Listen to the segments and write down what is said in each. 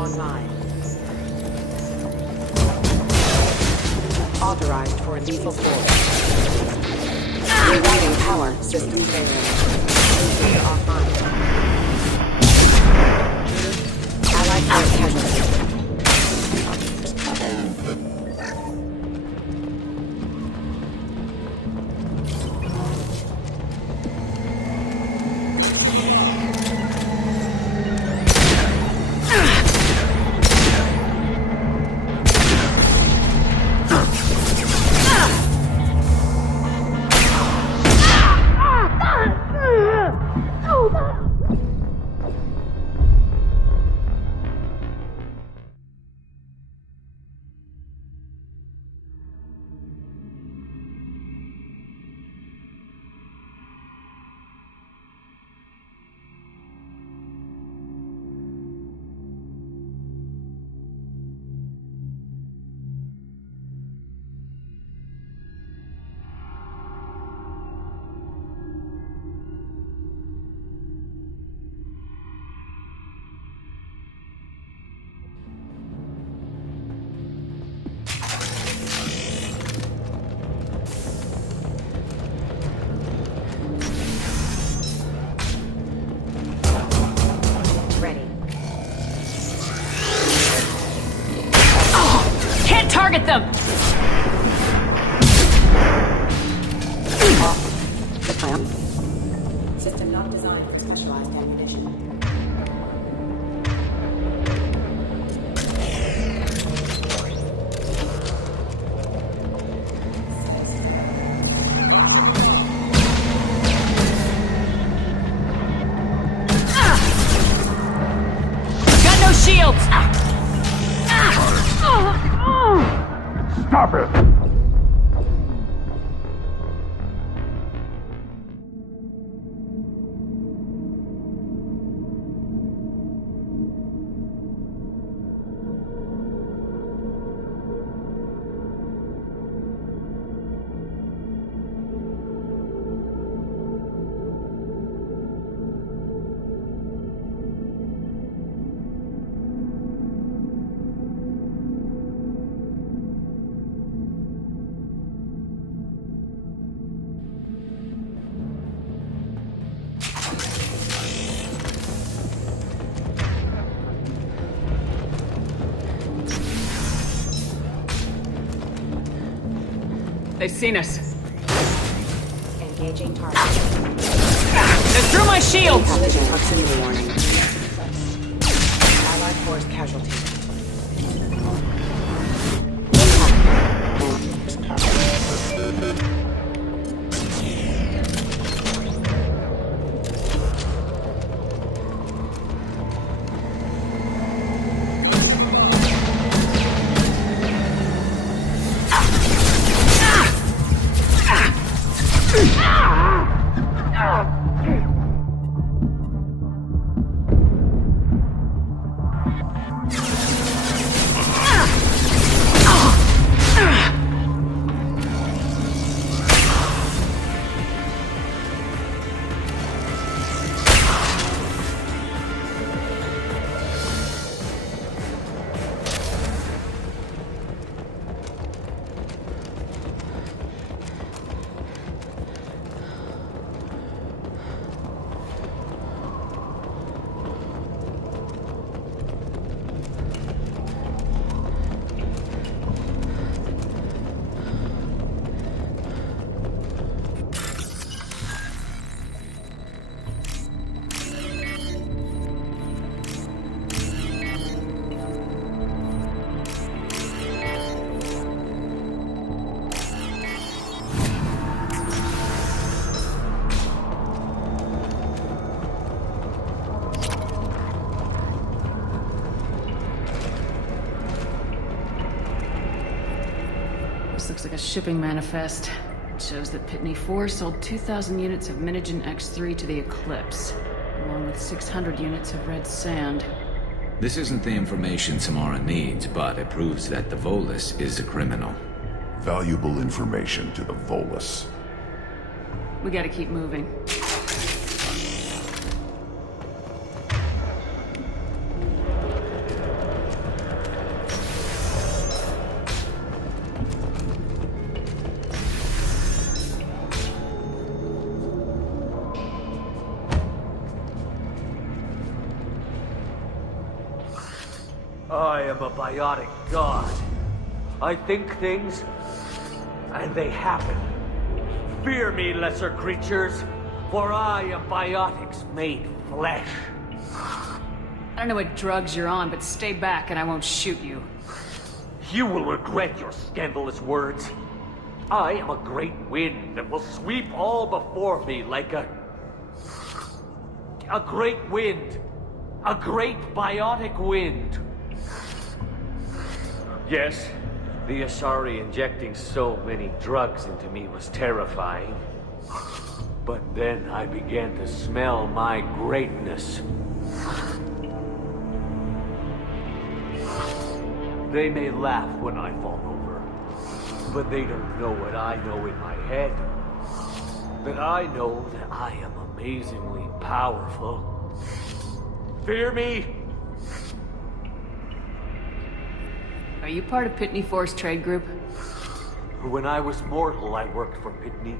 online. Authorized for lethal force. Rerouting power system failure. Safety offline. Allied force casualty. Target them! The plan. System not designed for specialized ammunition. Got no shields! Stop it! They've seen us. Engaging target. They're through my shields! Collision proximity warning. Allied force casualty. Looks like a shipping manifest. It shows that Pitney 4 sold 2,000 units of Minigen X3 to the Eclipse, along with 600 units of Red Sand. This isn't the information Samara needs, but it proves that the Volus is a criminal. Valuable information to the Volus. We gotta keep moving. I am a biotic god. I think things, and they happen. Fear me, lesser creatures, for I am biotics made flesh. I don't know what drugs you're on, but stay back and I won't shoot you. You will regret your scandalous words. I am a great wind that will sweep all before me like a great wind. A great biotic wind. Yes, the Asari injecting so many drugs into me was terrifying. But then I began to smell my greatness. They may laugh when I fall over, but they don't know what I know in my head. That I know that I am amazingly powerful. Fear me? Are you part of Pitney Force Trade Group? When I was mortal, I worked for Pitney.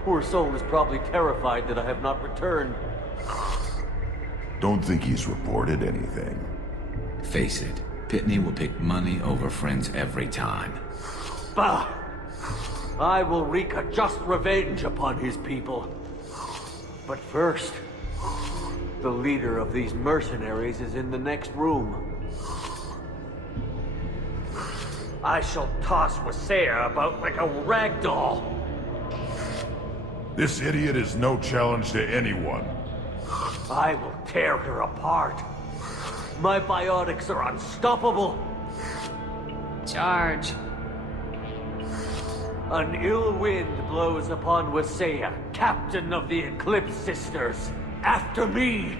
Poor soul is probably terrified that I have not returned. Don't think he's reported anything. Face it, Pitney will pick money over friends every time. Bah! I will wreak a just revenge upon his people. But first, the leader of these mercenaries is in the next room. I shall toss Wasea about like a rag doll. This idiot is no challenge to anyone. I will tear her apart. My biotics are unstoppable. Charge. An ill wind blows upon Wasea, captain of the Eclipse Sisters. After me!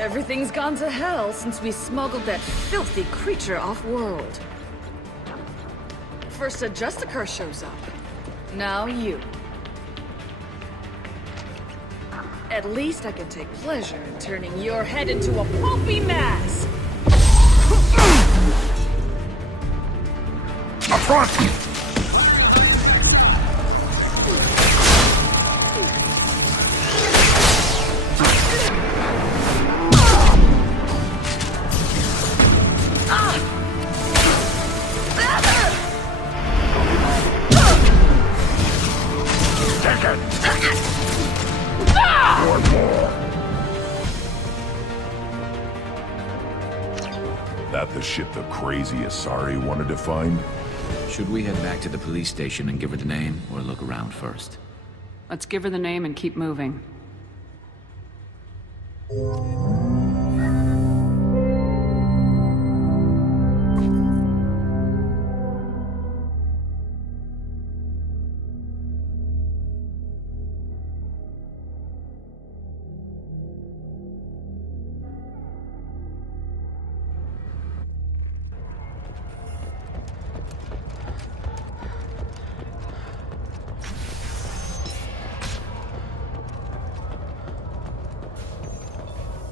Everything's gone to hell since we smuggled that filthy creature off-world. First a Justicar shows up. Now you. At least I can take pleasure in turning your head into a pulpy mass! Up front! That the ship the crazy Asari wanted to find? Should we head back to the police station and give her the name, or look around first? Let's give her the name and keep moving.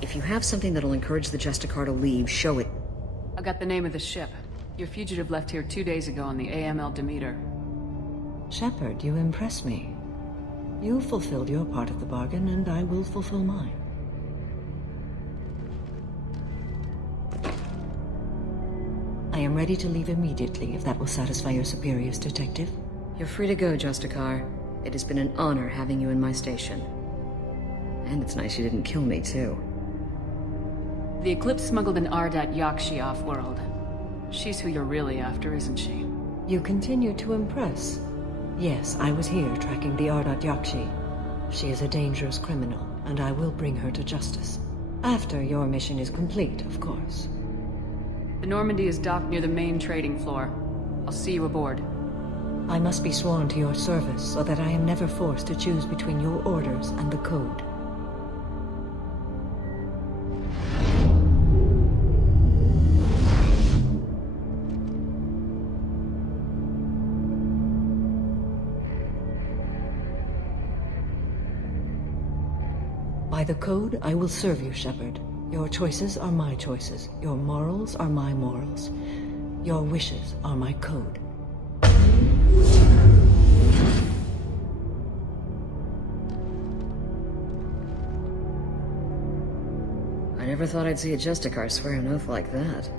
If you have something that'll encourage the Justicar to leave, show it. I got the name of the ship. Your fugitive left here 2 days ago on the AML Demeter. Shepard, you impress me. You fulfilled your part of the bargain, and I will fulfill mine. I am ready to leave immediately, if that will satisfy your superiors, Detective. You're free to go, Justicar. It has been an honor having you in my station. And it's nice you didn't kill me, too. The Eclipse smuggled an Ardat Yakshi off-world. She's who you're really after, isn't she? You continue to impress. Yes, I was here tracking the Ardat Yakshi. She is a dangerous criminal, and I will bring her to justice. After your mission is complete, of course. The Normandy is docked near the main trading floor. I'll see you aboard. I must be sworn to your service so that I am never forced to choose between your orders and the Code. By the Code, I will serve you, Shepard. Your choices are my choices. Your morals are my morals. Your wishes are my code. I never thought I'd see a Justicar swear an oath like that.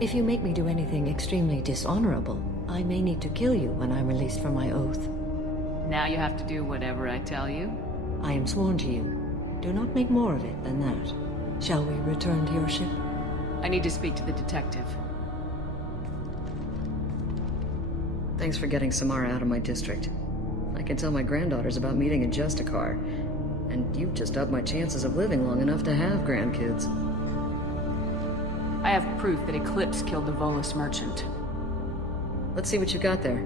If you make me do anything extremely dishonorable, I may need to kill you when I'm released from my oath. Now you have to do whatever I tell you? I am sworn to you. Do not make more of it than that. Shall we return to your ship? I need to speak to the detective. Thanks for getting Samara out of my district. I can tell my granddaughters about meeting a Justicar, and you've just upped my chances of living long enough to have grandkids. I have proof that Eclipse killed the Volus merchant. Let's see what you got there.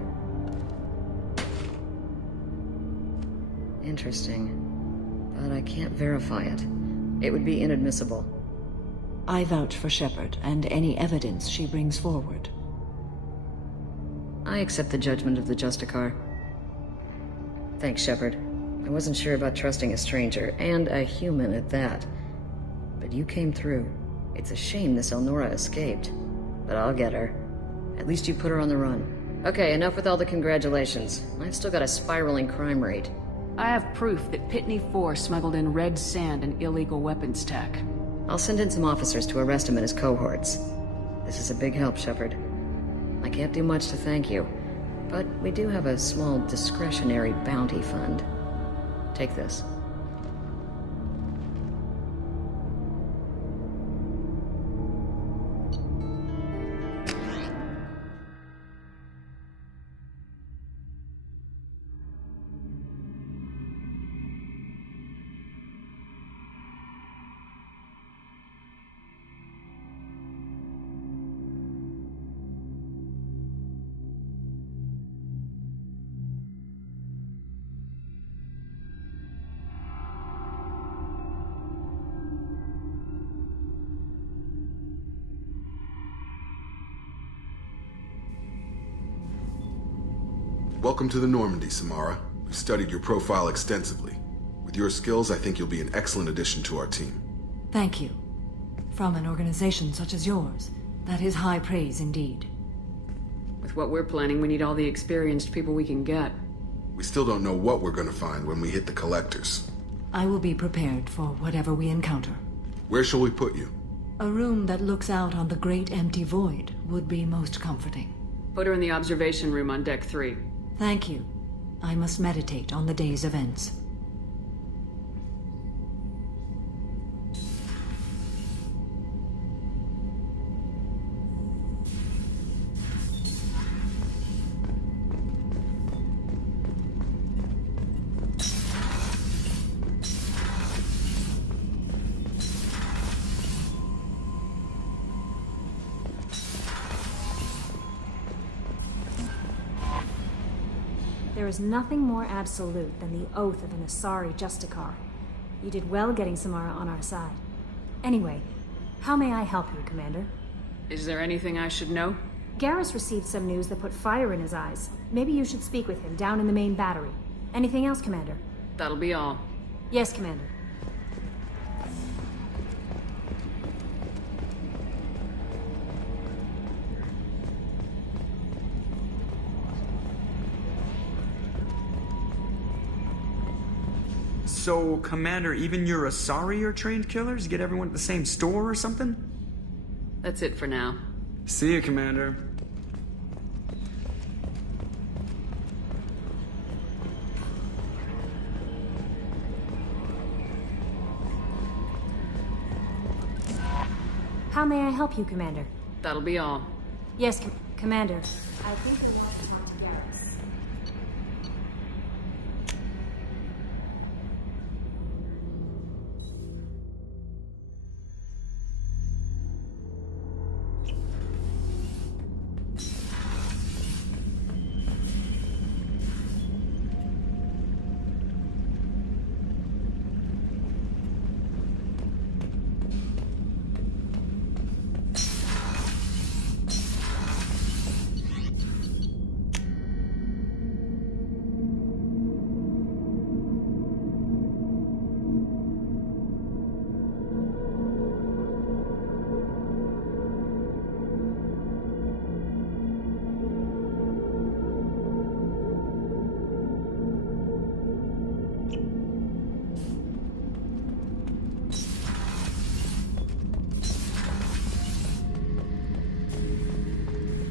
Interesting. But I can't verify it. It would be inadmissible. I vouch for Shepard and any evidence she brings forward. I accept the judgment of the Justicar. Thanks, Shepard. I wasn't sure about trusting a stranger, and a human at that. But you came through. It's a shame this Elnora escaped. But I'll get her. At least you put her on the run. Okay, enough with all the congratulations. I've still got a spiraling crime rate. I have proof that Pitney 4 smuggled in red sand and illegal weapons tech. I'll send in some officers to arrest him and his cohorts. This is a big help, Shepard. I can't do much to thank you, but we do have a small discretionary bounty fund. Take this. Welcome to the Normandy, Samara. We've studied your profile extensively. With your skills, I think you'll be an excellent addition to our team. Thank you. From an organization such as yours, that is high praise indeed. With what we're planning, we need all the experienced people we can get. We still don't know what we're gonna find when we hit the Collectors. I will be prepared for whatever we encounter. Where shall we put you? A room that looks out on the great empty void would be most comforting. Put her in the observation room on Deck 3. Thank you. I must meditate on the day's events. There is nothing more absolute than the oath of an Asari Justicar. You did well getting Samara on our side. Anyway, how may I help you, Commander? Is there anything I should know? Garrus received some news that put fire in his eyes. Maybe you should speak with him down in the main battery. Anything else, Commander? That'll be all. Yes, Commander. So, Commander, even your Asari are trained killers? Get everyone at the same store or something? That's it for now. See you, Commander. How may I help you, Commander? That'll be all. Yes, Commander. I think we're about to come to Garrus.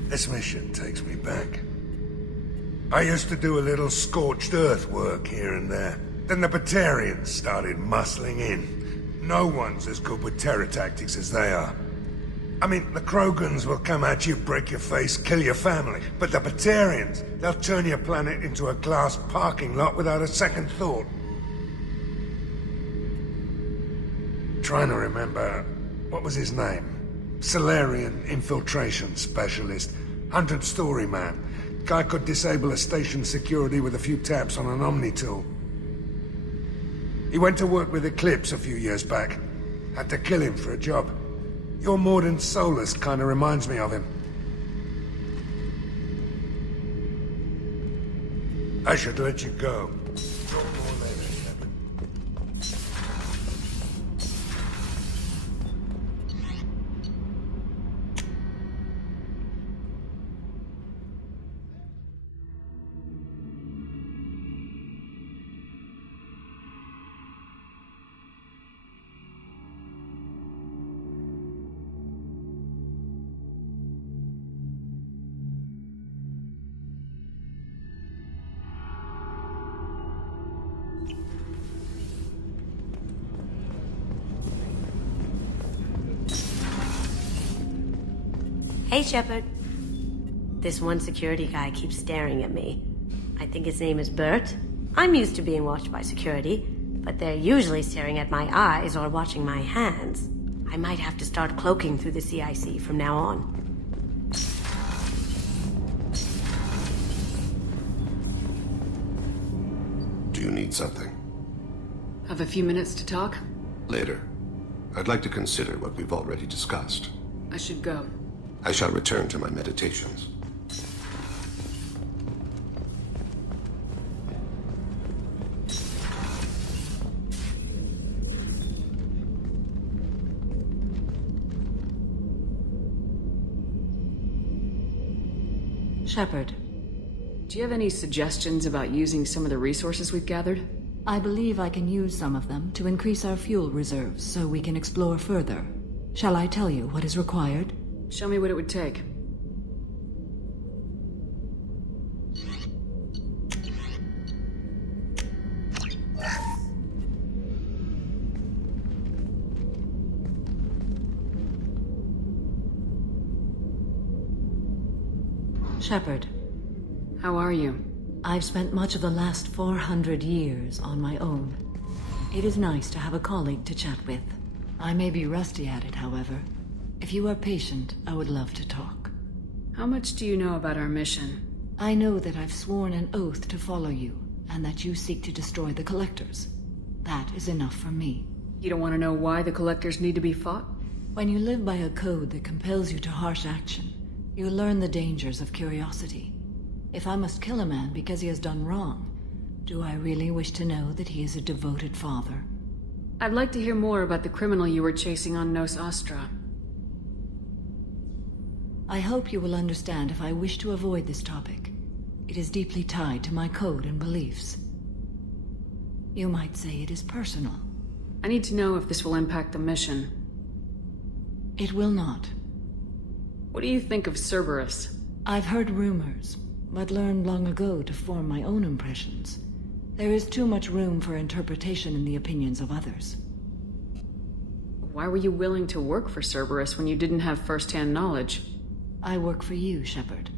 This mission takes me back. I used to do a little scorched earth work here and there. Then the Batarians started muscling in. No one's as good with terror tactics as they are. I mean, the Krogans will come at you, break your face, kill your family. But the Batarians, they'll turn your planet into a glass parking lot without a second thought. Trying to remember... what was his name? Salarian infiltration specialist. 100-story man. Guy could disable a station security with a few taps on an Omni tool. He went to work with Eclipse a few years back. Had to kill him for a job. Your Mordin Solus kind of reminds me of him. I should let you go. Talk more later, Shepard. Hey, Shepard. This one security guy keeps staring at me. I think his name is Bert. I'm used to being watched by security, but they're usually staring at my eyes or watching my hands. I might have to start cloaking through the CIC from now on. Do you need something? Have a few minutes to talk? Later. I'd like to consider what we've already discussed. I should go. I shall return to my meditations. Shepard. Do you have any suggestions about using some of the resources we've gathered? I believe I can use some of them to increase our fuel reserves so we can explore further. Shall I tell you what is required? Show me what it would take. Shepard. How are you? I've spent much of the last 400 years on my own. It is nice to have a colleague to chat with. I may be rusty at it, however. If you are patient, I would love to talk. How much do you know about our mission? I know that I've sworn an oath to follow you, and that you seek to destroy the Collectors. That is enough for me. You don't want to know why the Collectors need to be fought? When you live by a code that compels you to harsh action, you learn the dangers of curiosity. If I must kill a man because he has done wrong, do I really wish to know that he is a devoted father? I'd like to hear more about the criminal you were chasing on Nos Astra. I hope you will understand if I wish to avoid this topic. It is deeply tied to my code and beliefs. You might say it is personal. I need to know if this will impact the mission. It will not. What do you think of Cerberus? I've heard rumors, but learned long ago to form my own impressions. There is too much room for interpretation in the opinions of others. Why were you willing to work for Cerberus when you didn't have first-hand knowledge? I work for you, Shepard.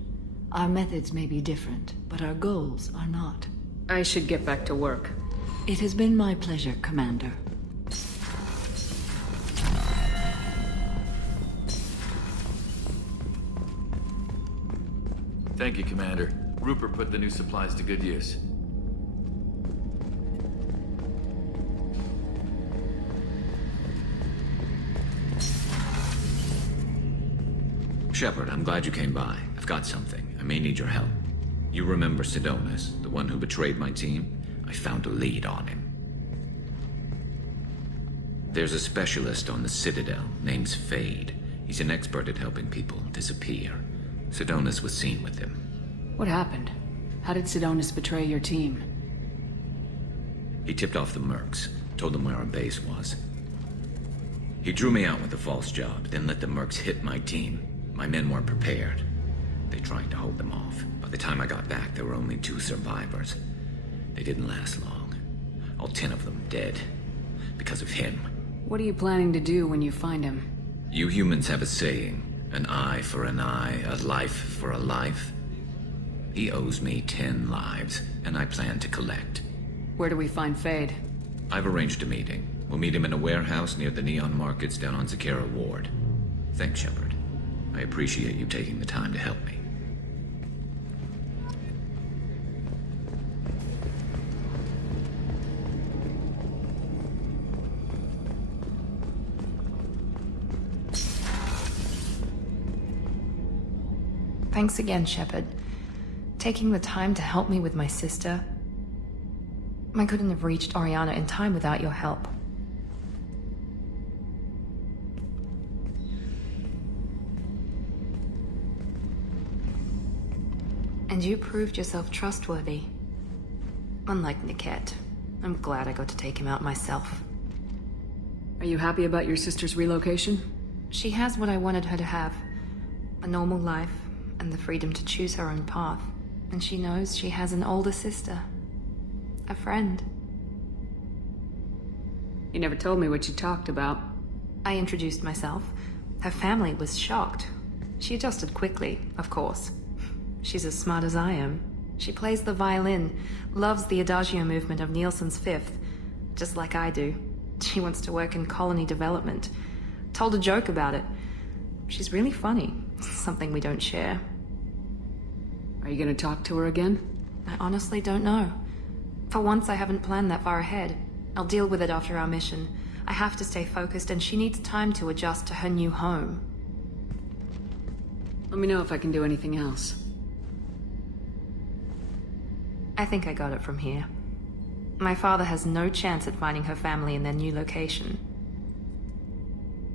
Our methods may be different, but our goals are not. I should get back to work. It has been my pleasure, Commander. Thank you, Commander. Rupert put the new supplies to good use. Shepard, I'm glad you came by. I've got something. I may need your help. You remember Sidonus, the one who betrayed my team? I found a lead on him. There's a specialist on the Citadel, name's Fade. He's an expert at helping people disappear. Sidonus was seen with him. What happened? How did Sidonus betray your team? He tipped off the Mercs, told them where our base was. He drew me out with a false job, then let the Mercs hit my team. My men weren't prepared. They tried to hold them off. By the time I got back, there were only 2 survivors. They didn't last long. All 10 of them dead. Because of him. What are you planning to do when you find him? You humans have a saying, an eye for an eye, a life for a life. He owes me 10 lives, and I plan to collect. Where do we find Fade? I've arranged a meeting. We'll meet him in a warehouse near the Neon Markets down on Zakera Ward. Thanks, Shepard. I appreciate you taking the time to help me. Thanks again, Shepard. Taking the time to help me with my sister. I couldn't have reached Oriana in time without your help. And you proved yourself trustworthy. Unlike Niket. I'm glad I got to take him out myself. Are you happy about your sister's relocation? She has what I wanted her to have. A normal life, and the freedom to choose her own path. And she knows she has an older sister. A friend. You never told me what you talked about. I introduced myself. Her family was shocked. She adjusted quickly, of course. She's as smart as I am. She plays the violin, loves the Adagio movement of Nielsen's Fifth, just like I do. She wants to work in colony development. Told a joke about it. She's really funny, something we don't share. Are you gonna talk to her again? I honestly don't know. For once, I haven't planned that far ahead. I'll deal with it after our mission. I have to stay focused, and she needs time to adjust to her new home. Let me know if I can do anything else. I think I got it from here. My father has no chance at finding her family in their new location.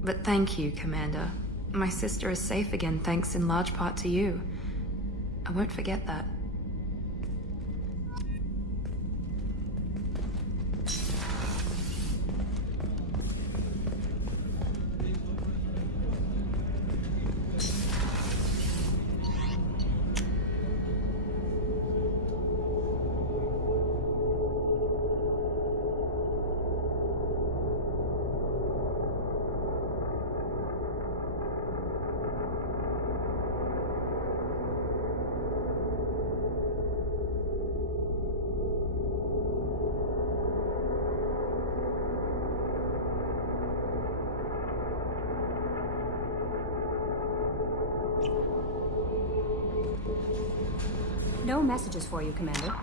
But thank you, Commander. My sister is safe again thanks in large part to you. I won't forget that. No messages for you, Commander.